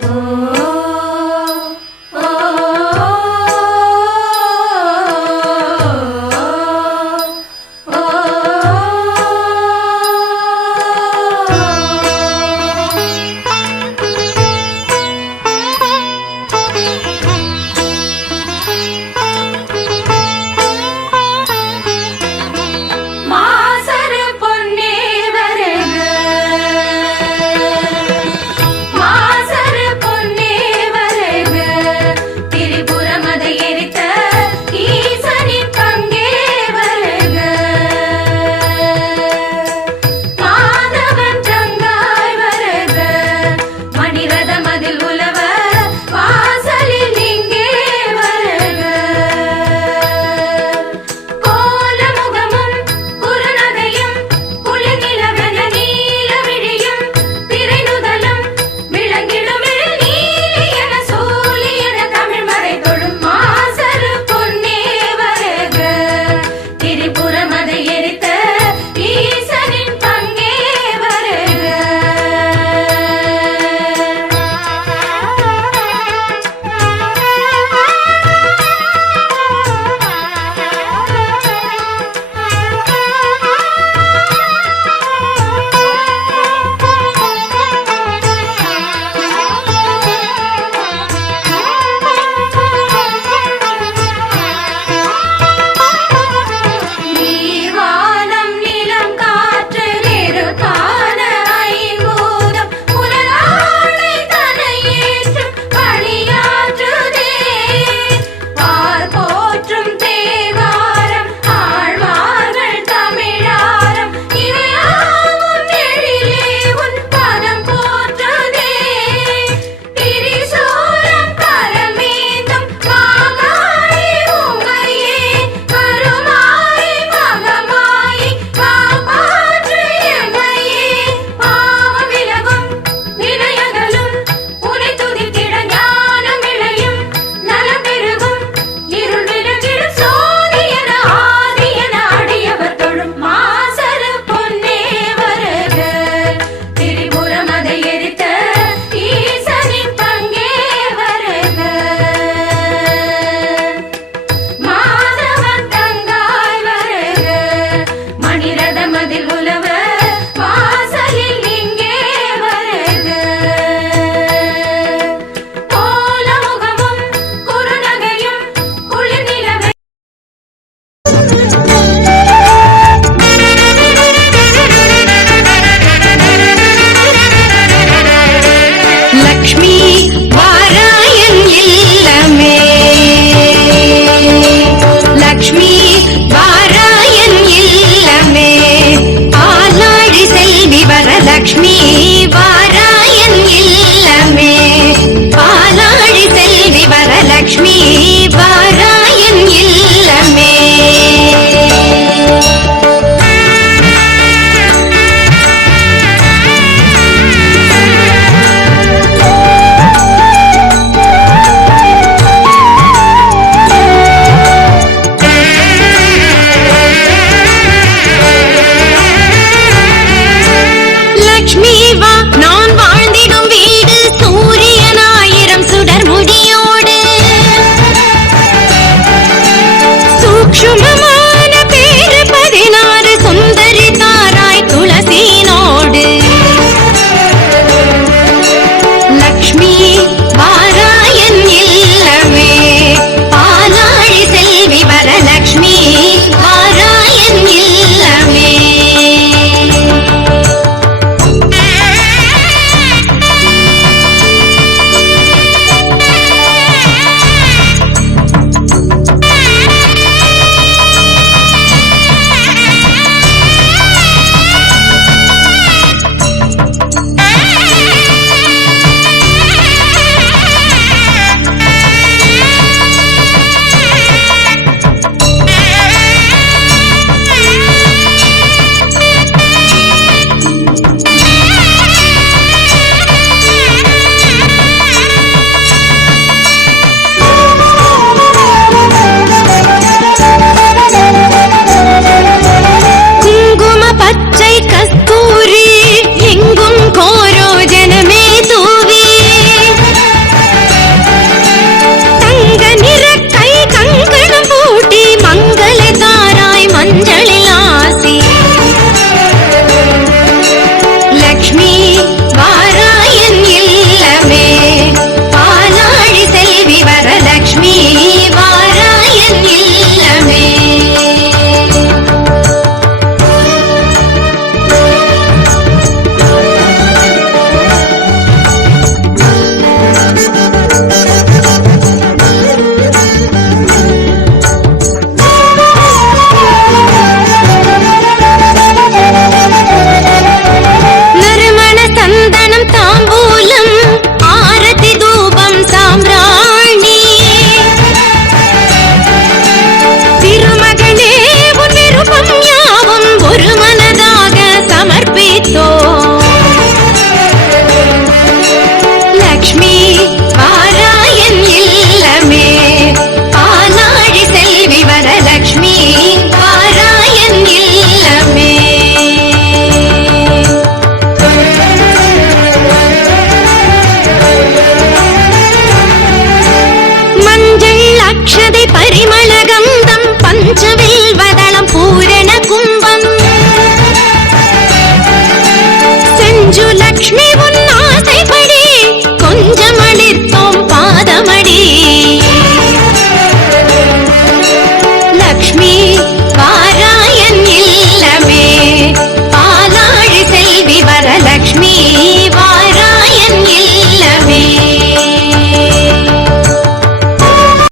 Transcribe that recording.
Oh